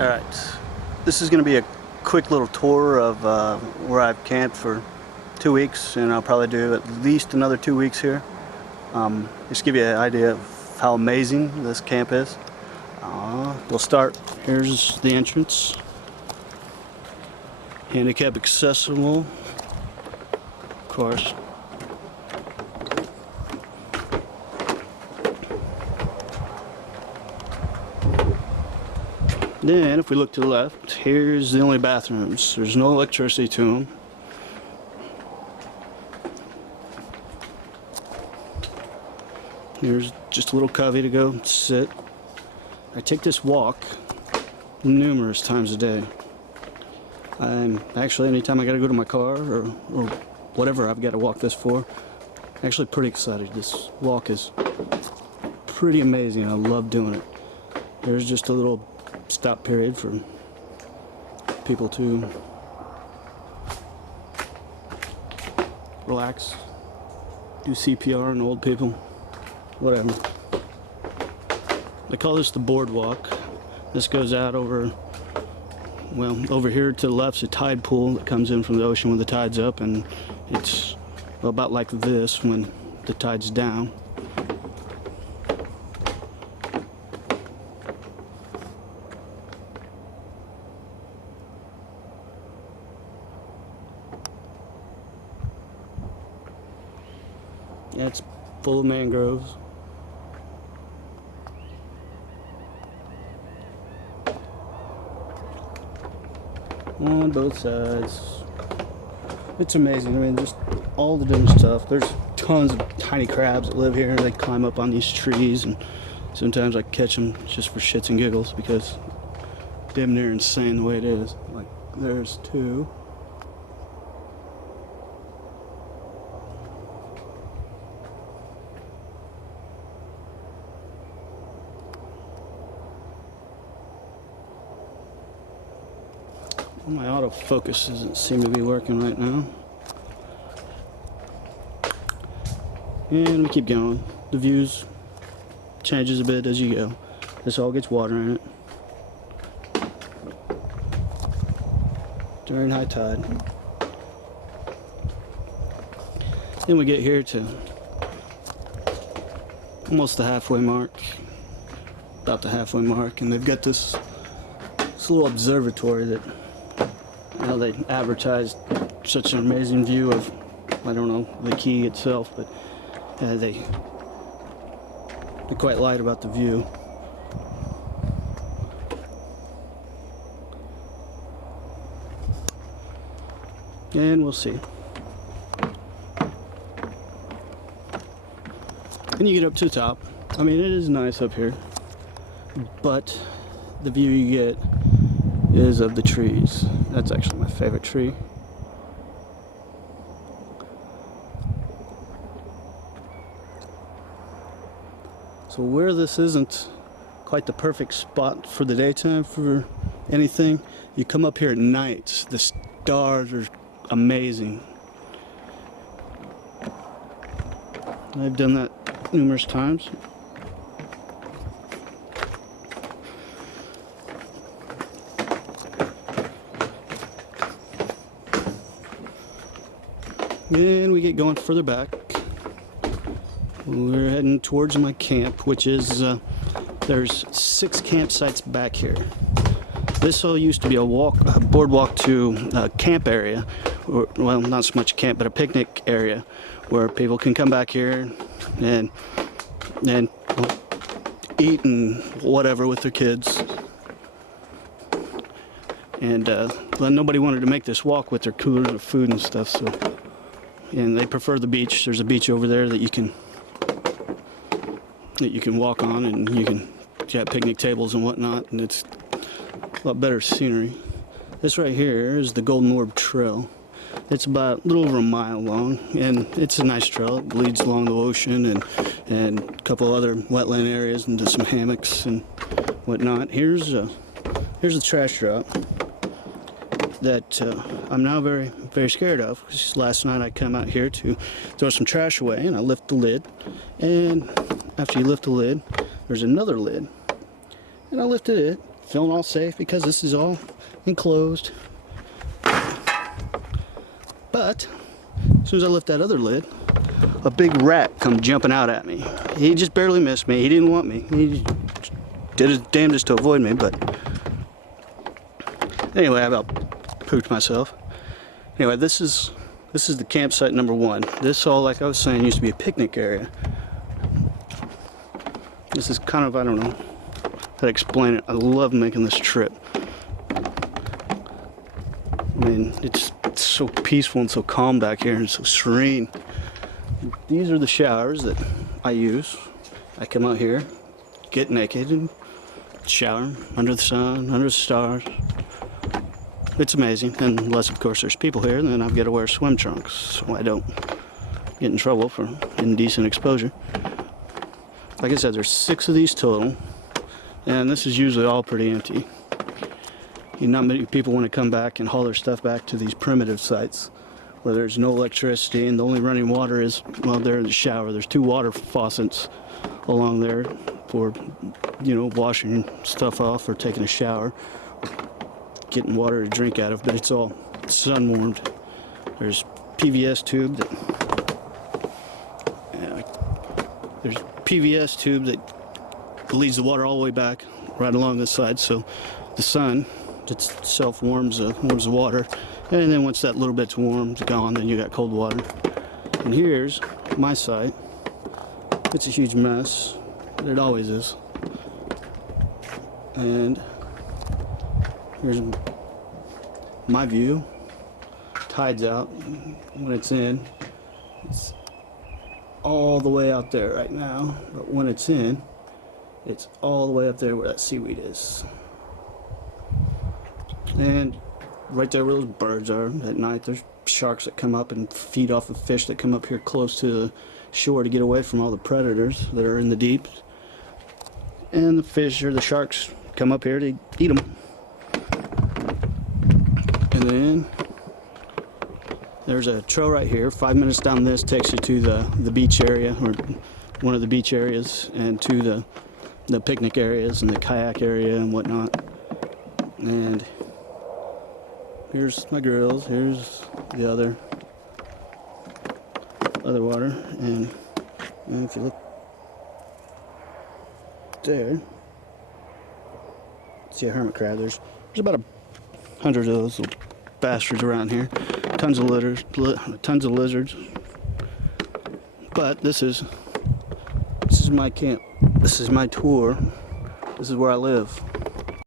Alright, this is going to be a quick little tour of where I've camped for 2 weeks, and I'll probably do at least another 2 weeks here. Just give you an idea of how amazing this camp is. We'll start, here's the entrance. Handicap accessible, of course. Then, if we look to the left, here's the only bathrooms. There's no electricity to them. Here's just a little covey to go sit. I take this walk numerous times a day. Actually, anytime I gotta go to my car or whatever I've got to walk this for, actually pretty excited. This walk is pretty amazing. I love doing it. There's just a little stop period for people to relax, do CPR on old people, whatever. They call this the boardwalk. This goes out over, well, over here to the left's a tide pool that comes in from the ocean when the tide's up, and it's about like this when the tide's down. Yeah, it's full of mangroves. On both sides. It's amazing. I mean, just all the different stuff. There's tons of tiny crabs that live here. They climb up on these trees, and sometimes I catch them just for shits and giggles because damn near insane the way it is. Like, there's two. My autofocus doesn't seem to be working right now. And we keep going. The views changes a bit as you go. This all gets water in it during high tide. Then we get here to almost the halfway mark. About the halfway mark, and they've got this little observatory that, you know, they advertised such an amazing view of, I don't know, the key itself, but they're quite light about the view. And we'll see. And you get up to the top. I mean, it is nice up here, but the view you get is of the trees. That's actually my favorite tree. So where this isn't quite the perfect spot for the daytime for anything, you come up here at night. The stars are amazing. I've done that numerous times. And we get going further back. We're heading towards my camp, which is, there's 6 campsites back here. This all used to be a boardwalk to a camp area, or, well, not so much a camp, but a picnic area where people can come back here and eat and whatever with their kids. And then nobody wanted to make this walk with their coolers of food and stuff, so. And they prefer the beach. There's a beach over there that you can walk on, and you can get picnic tables and whatnot, and it's a lot better scenery. This right here is the Golden Orb Trail. It's about a little over a mile long, and it's a nice trail. It leads along the ocean and a couple other wetland areas into some hammocks and whatnot. Here's the trash drop that I'm now very, very scared of, because last night I come out here to throw some trash away, and I lift the lid, and after you lift the lid, there's another lid, and I lifted it, feeling all safe because this is all enclosed. But as soon as I lift that other lid, a big rat come jumping out at me. He just barely missed me. He didn't want me. He did his damnedest to avoid me, but anyway, I about pooped myself. Anyway, this is the campsite number 1. This all, like I was saying, used to be a picnic area. This is kind of, I don't know how to explain it. I love making this trip. I mean, it's so peaceful and so calm back here and so serene. These are the showers that I use. I come out here, get naked, and shower under the sun, under the stars. It's amazing, unless of course there's people here, then I've got to wear swim trunks so I don't get in trouble for indecent exposure. Like I said, there's 6 of these total, and this is usually all pretty empty. Not many people want to come back and haul their stuff back to these primitive sites where there's no electricity and the only running water is, well, there's the shower. There's 2 water faucets along there for, you know, washing stuff off or taking a shower, getting water to drink out of, but it's all sun warmed. There's PVS tube that leads the water all the way back right along this side, so the sun itself warms the water, and then once that little bit's warm, it's gone, then you got cold water. And here's my site. It's a huge mess, but it always is. And here's my view. Tide's out. When it's in, it's all the way out there right now, but when it's in, it's all the way up there where that seaweed is. And right there where those birds are at night, there's sharks that come up and feed off of fish that come up here close to the shore to get away from all the predators that are in the deep. And the fish or the sharks come up here to eat them. And then there's a trail right here. 5 minutes down this takes you to the beach area, or one of the beach areas, and to the picnic areas and the kayak area and whatnot. And here's my grills. Here's the other water. And if you look there, see a hermit crab. There's about 100 of those little bastards around here. Tons of lizards. But this is my camp. This is my tour. This is where I live.